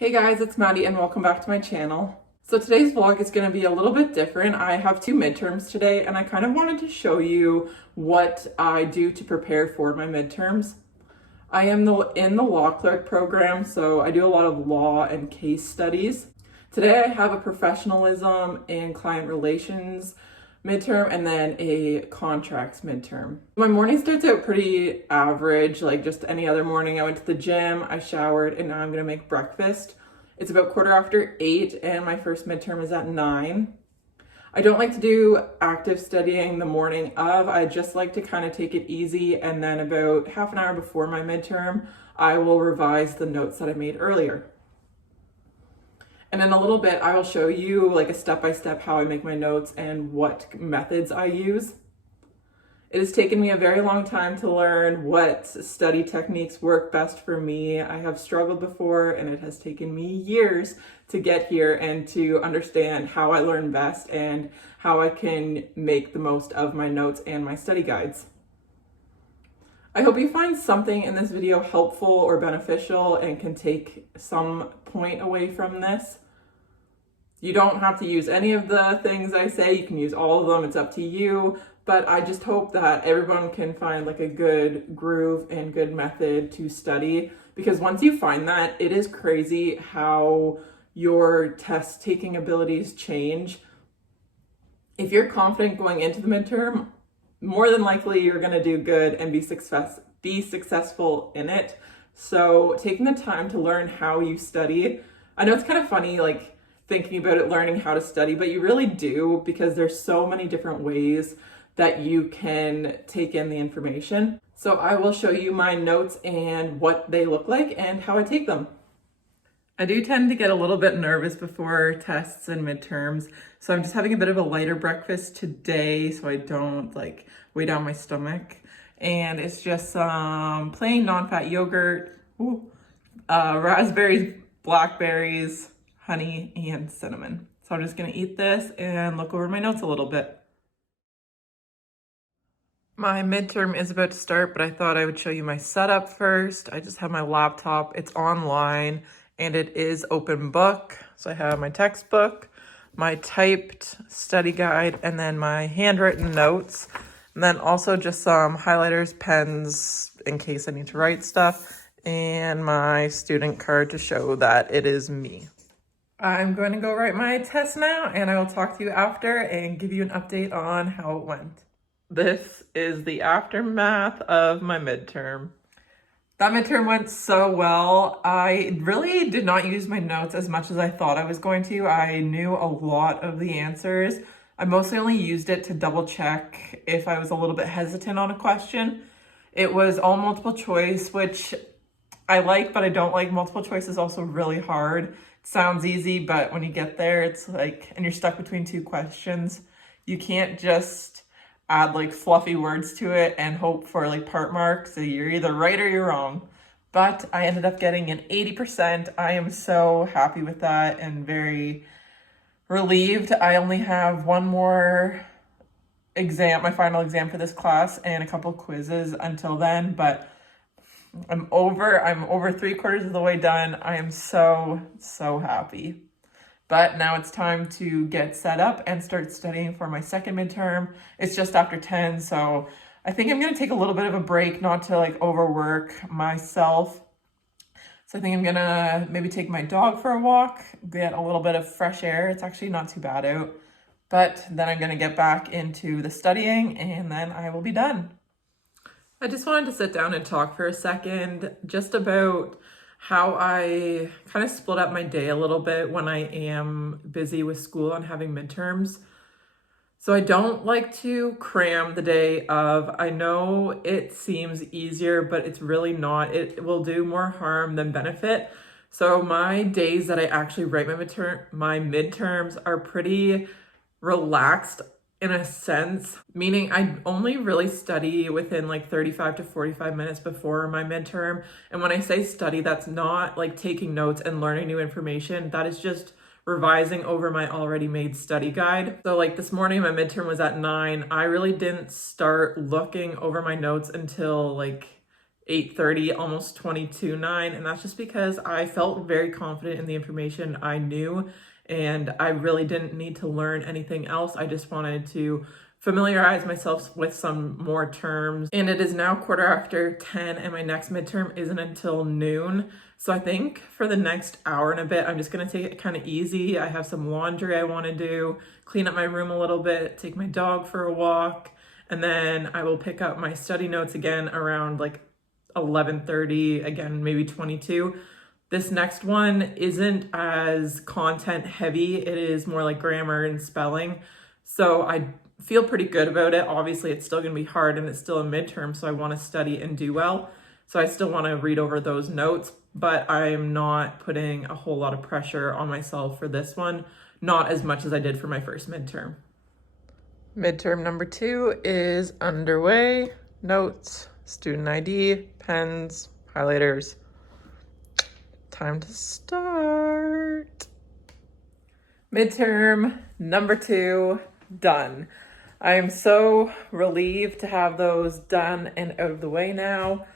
Hey guys, it's Maddie and welcome back to my channel. So today's vlog is going to be a little bit different. I have two midterms today and I kind of wanted to show you what I do to prepare for my midterms. I am in the law clerk program, so I do a lot of law and case studies. Today I have a professionalism and client relations midterm and then a contracts midterm. My morning starts out pretty average, like just any other morning. I went to the gym, I showered, and now I'm gonna make breakfast. It's about 8:15 and my first midterm is at 9. I don't like to do active studying the morning of. I just like to kind of take it easy, and then about half an hour before my midterm, I will revise the notes that I made earlier. And in a little bit, I will show you like a step-by-step how I make my notes and what methods I use. It has taken me a very long time to learn what study techniques work best for me. I have struggled before and it has taken me years to get here and to understand how I learn best and how I can make the most of my notes and my study guides. I hope you find something in this video helpful or beneficial and can take some point away from this. You don't have to use any of the things I say. You can use all of them. It's up to you. But I just hope that everyone can find like a good groove and good method to study, because once you find that, it is crazy how your test taking abilities change. If you're confident going into the midterm, more than likely you're going to do good and be successful in it. So taking the time to learn how you study, I know it's kind of funny like thinking about it, learning how to study, but you really do, because there's so many different ways that you can take in the information. So I will show you my notes and what they look like and how I take them. I do tend to get a little bit nervous before tests and midterms, so I'm just having a bit of a lighter breakfast today so I don't like weigh down my stomach. And it's just some plain non-fat yogurt, raspberries, blackberries, honey, and cinnamon. So I'm just gonna eat this and look over my notes a little bit. My midterm is about to start, but I thought I would show you my setup first. I just have my laptop, it's online, and it is open book. So I have my textbook, my typed study guide, and then my handwritten notes. And then also just some highlighters, pens, in case I need to write stuff, and my student card to show that it is me. I'm going to go write my test now, and I will talk to you after and give you an update on how it went. This is the aftermath of my midterm. That midterm went so well. I really did not use my notes as much as I thought I was going to. I knew a lot of the answers. I mostly only used it to double check if I was a little bit hesitant on a question. It was all multiple choice, which I like, but I don't like. Multiple choice is also really hard. It sounds easy, but when you get there, it's like, and you're stuck between two questions, you can't just add like fluffy words to it and hope for like part marks. So you're either right or you're wrong. But I ended up getting an 80%. I am so happy with that and very relieved. I only have one more exam, my final exam for this class, and a couple quizzes until then, but I'm over 3/4 of the way done. I am so happy. But now it's time to get set up and start studying for my second midterm. It's just after 10, so I think I'm gonna take a little bit of a break, not to like overwork myself. So I think I'm gonna maybe take my dog for a walk, get a little bit of fresh air. It's actually not too bad out. But then I'm gonna get back into the studying and then I will be done. I just wanted to sit down and talk for a second just about how I kind of split up my day a little bit when I am busy with school and having midterms. So I don't like to cram the day of. I know it seems easier, but it's really not. It will do more harm than benefit. So my days that I actually write my midterms are pretty relaxed in a sense, meaning I only really study within like 35 to 45 minutes before my midterm. And when I say study, that's not like taking notes and learning new information. That is just revising over my already made study guide. So like this morning, my midterm was at 9. I really didn't start looking over my notes until like 8:30, almost 22:09, and that's just because I felt very confident in the information I knew, and I really didn't need to learn anything else. I just wanted to familiarize myself with some more terms. And it is now 10:15, and my next midterm isn't until noon. So I think for the next hour and a bit, I'm just gonna take it kind of easy. I have some laundry I want to do, clean up my room a little bit, take my dog for a walk, and then I will pick up my study notes again around like 11:30, again, maybe 22. This next one isn't as content heavy. It is more like grammar and spelling. So I feel pretty good about it. Obviously, it's still going to be hard and it's still a midterm, so I want to study and do well. So I still want to read over those notes, but I'm not putting a whole lot of pressure on myself for this one, not as much as I did for my first midterm. Midterm number 2 is underway. Notes, student ID, pens, highlighters. Time to start. Midterm number 2, done. I am so relieved to have those done and out of the way now.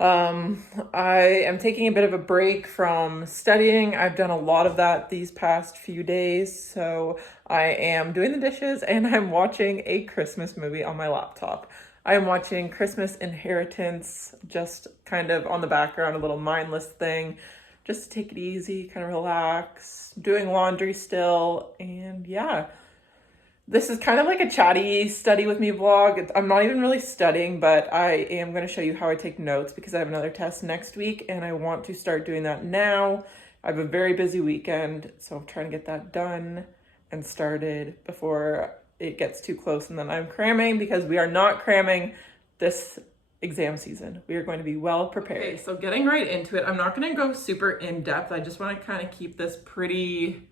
I am taking a bit of a break from studying. I've done a lot of that these past few days. So I am doing the dishes and I'm watching a Christmas movie on my laptop. I am watching Christmas Inheritance, just kind of on the background, a little mindless thing, just to take it easy, kind of relax, doing laundry still, and yeah. This is kind of like a chatty study with me vlog. I'm not even really studying, but I am going to show you how I take notes because I have another test next week and I want to start doing that now. I have a very busy weekend, so I'm trying to get that done and started before it gets too close and then I'm cramming, because we are not cramming this exam season. We are going to be well prepared. Okay, so getting right into it, I'm not going to go super in depth. I just want to kind of keep this pretty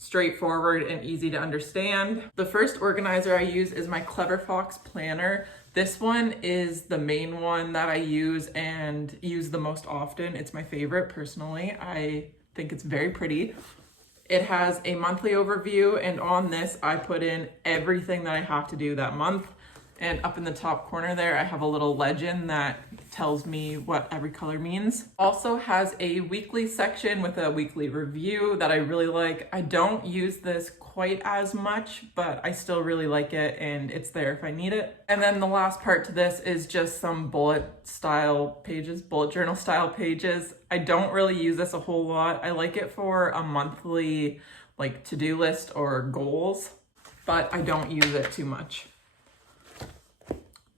straightforward and easy to understand. The first organizer I use is my Clever Fox planner. This one is the main one that I use and use the most often. It's my favorite personally. I think it's very pretty. It has a monthly overview, and on this I put in everything that I have to do that month. And up in the top corner there, I have a little legend that tells me what every color means. Also has a weekly section with a weekly review that I really like. I don't use this quite as much, but I still really like it and it's there if I need it. And then the last part to this is just some bullet journal style pages. I don't really use this a whole lot. I like it for a monthly like to-do list or goals, but I don't use it too much.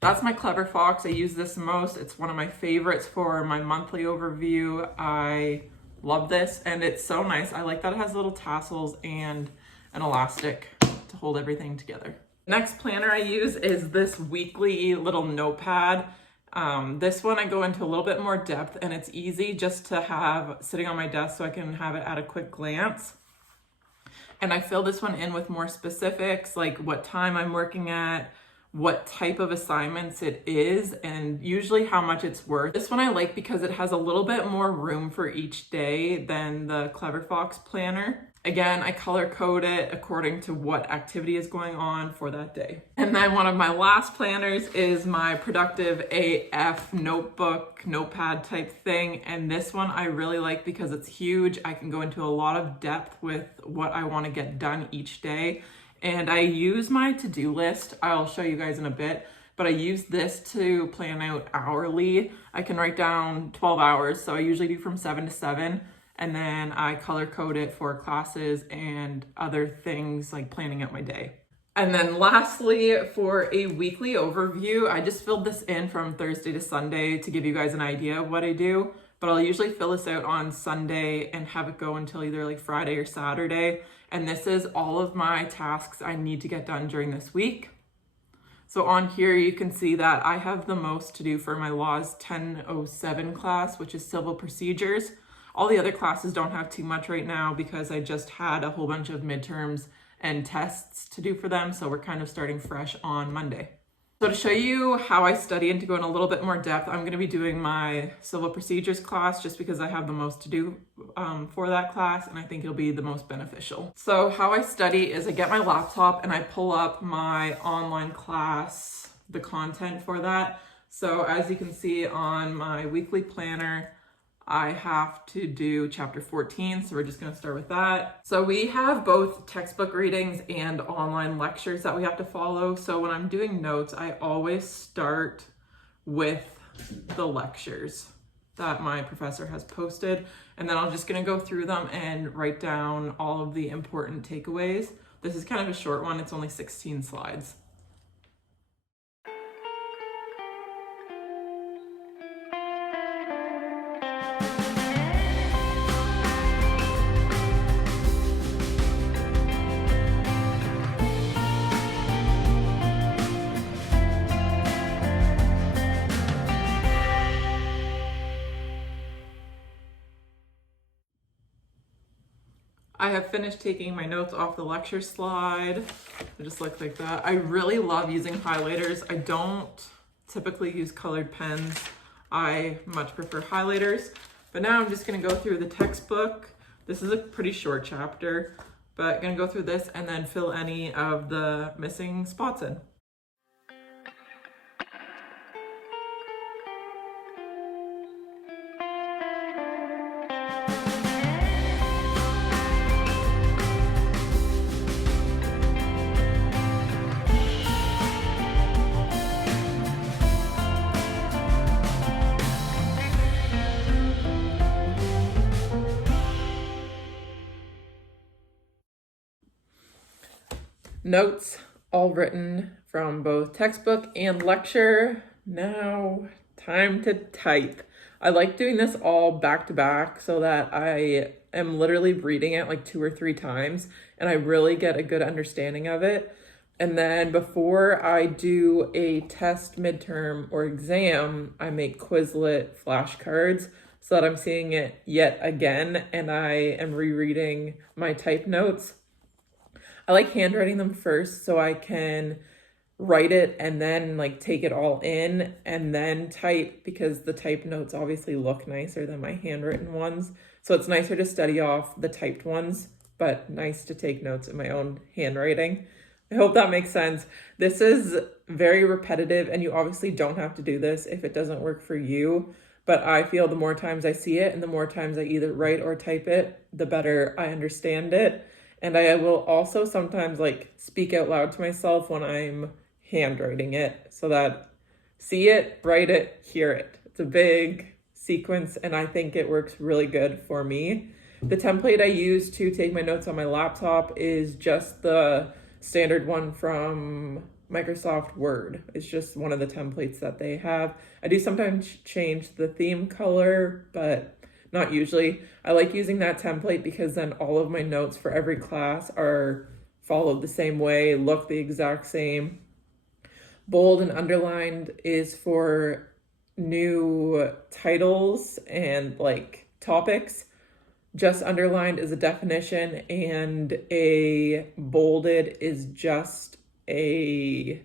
That's my Clever Fox. I use this most. It's one of my favorites for my monthly overview. I love this and it's so nice. I like that it has little tassels and an elastic to hold everything together. Next planner I use is this weekly little notepad. This one I go into a little bit more depth and it's easy just to have sitting on my desk so I can have it at a quick glance. And I fill this one in with more specifics, like what time I'm working at, what type of assignments it is, and usually how much it's worth. This one I like because it has a little bit more room for each day than the Clever Fox planner. Again, I color code it according to what activity is going on for that day. And then one of my last planners is my Productive AF notepad type thing. And this one I really like because it's huge. I can go into a lot of depth with what I want to get done each day. And I use my to-do list. I'll show you guys in a bit, but I use this to plan out hourly. I can write down 12 hours. So I usually do from 7 to 7. And then I color code it for classes and other things like planning out my day. And then lastly, for a weekly overview, I just filled this in from Thursday to Sunday to give you guys an idea of what I do. But I'll usually fill this out on Sunday and have it go until either like Friday or Saturday. And this is all of my tasks I need to get done during this week. So on here, you can see that I have the most to do for my Laws 1007 class, which is civil procedures. All the other classes don't have too much right now because I just had a whole bunch of midterms and tests to do for them. So we're kind of starting fresh on Monday. So to show you how I study and to go in a little bit more depth, I'm going to be doing my civil procedures class just because I have the most to do for that class and I think it'll be the most beneficial. So how I study is I get my laptop and I pull up my online class, the content for that. So as you can see on my weekly planner, I have to do chapter 14, so we're just going to start with that. So we have both textbook readings and online lectures that we have to follow. So when I'm doing notes, I always start with the lectures that my professor has posted, and then I'm just going to go through them and write down all of the important takeaways. This is kind of a short one, it's only 16 slides. I have finished taking my notes off the lecture slide. It just looks like that. I really love using highlighters. I don't typically use colored pens. I much prefer highlighters. But now I'm just gonna go through the textbook. This is a pretty short chapter, but I'm gonna go through this and then fill any of the missing spots in. Notes all written from both textbook and lecture. Now, time to type. I like doing this all back to back so that I am literally reading it like 2 or 3 times and I really get a good understanding of it. And then before I do a test, midterm, or exam, I make Quizlet flashcards so that I'm seeing it yet again and I am rereading my type notes. I like handwriting them first so I can write it and then like take it all in and then type, because the typed notes obviously look nicer than my handwritten ones. So it's nicer to study off the typed ones, but nice to take notes in my own handwriting. I hope that makes sense. This is very repetitive and you obviously don't have to do this if it doesn't work for you. But I feel the more times I see it and the more times I either write or type it, the better I understand it. And I will also sometimes like speak out loud to myself when I'm handwriting it so that see it, write it, hear it. It's a big sequence and I think it works really good for me. The template I use to take my notes on my laptop is just the standard one from Microsoft Word. It's just one of the templates that they have. I do sometimes change the theme color, but not usually. I like using that template because then all of my notes for every class are followed the same way, look the exact same. Bold and underlined is for new titles and like topics. Just underlined is a definition and a bolded is just a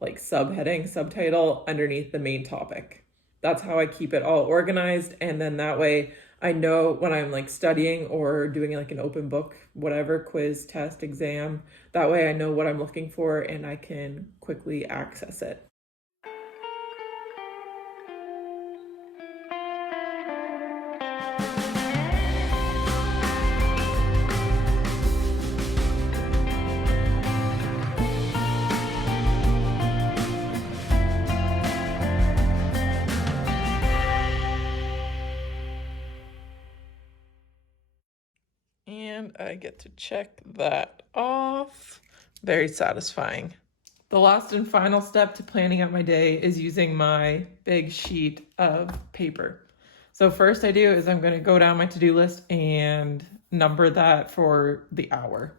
like subheading, subtitle underneath the main topic. That's how I keep it all organized. And then that way I know when I'm like studying or doing like an open book, whatever, quiz, test, exam, that way I know what I'm looking for and I can quickly access it. And I get to check that off. Very satisfying. The last and final step to planning out my day is using my big sheet of paper. So first I do is I'm going to go down my to-do list and number that for the hour.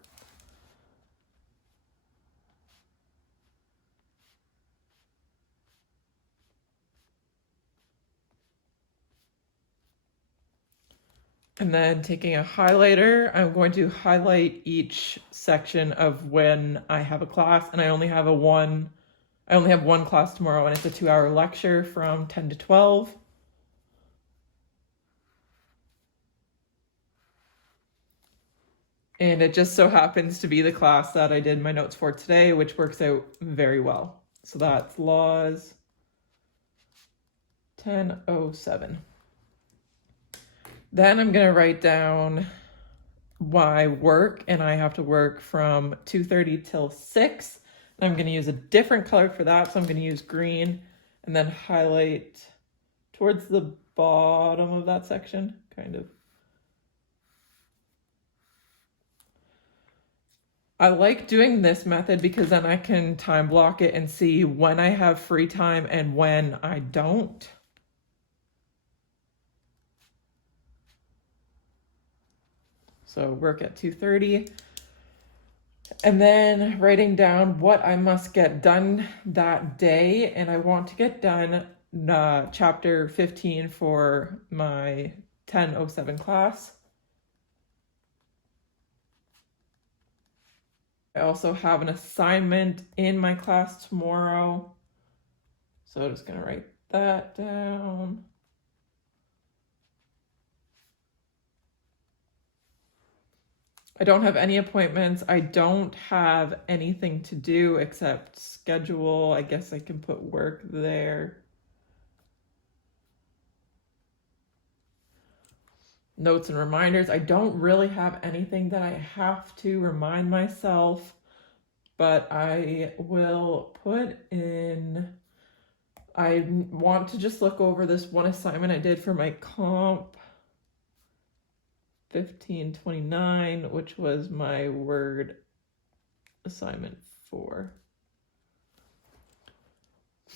And then taking a highlighter, I'm going to highlight each section of when I have a class, and I only have one class tomorrow, and it's a 2-hour lecture from 10 to 12. And it just so happens to be the class that I did my notes for today, which works out very well. So that's laws, 10:07. Then I'm gonna write down my work, and I have to work from 2:30 till 6. I'm gonna use a different color for that, so I'm gonna use green and then highlight towards the bottom of that section, kind of. I like doing this method because then I can time block it and see when I have free time and when I don't. So work at 2:30. And then writing down what I must get done that day. And I want to get done chapter 15 for my 10:07 class. I also have an assignment in my class tomorrow. So I'm just going to write that down. I don't have any appointments. I don't have anything to do except schedule. I guess I can put work there. Notes and reminders. I don't really have anything that I have to remind myself, but I will put in, I want to just look over this one assignment I did for my comp 1529, which was my word assignment 4.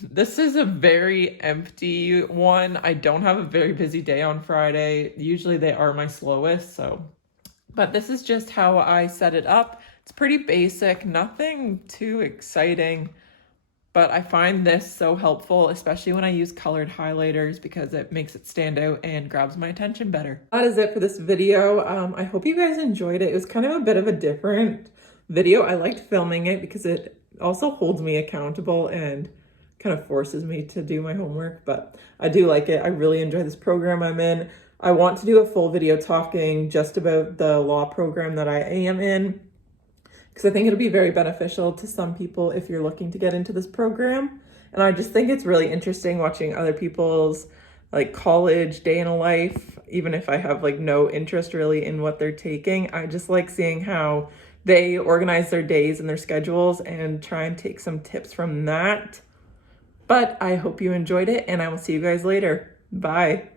This is a very empty one. I don't have a very busy day on Friday. Usually they are my slowest, but this is just how I set it up. It's pretty basic, nothing too exciting, but I find this so helpful, especially when I use colored highlighters, because it makes it stand out and grabs my attention better. That is it for this video. I hope you guys enjoyed it. It was kind of a bit of a different video. I liked filming it because it also holds me accountable and kind of forces me to do my homework, but I do like it. I really enjoy this program I'm in. I want to do a full video talking just about the law program that I am in, because I think it'll be very beneficial to some people if you're looking to get into this program. And I just think it's really interesting watching other people's like college day in a life, even if I have like no interest really in what they're taking. I just like seeing how they organize their days and their schedules and try and take some tips from that. But I hope you enjoyed it, and I will see you guys later. Bye.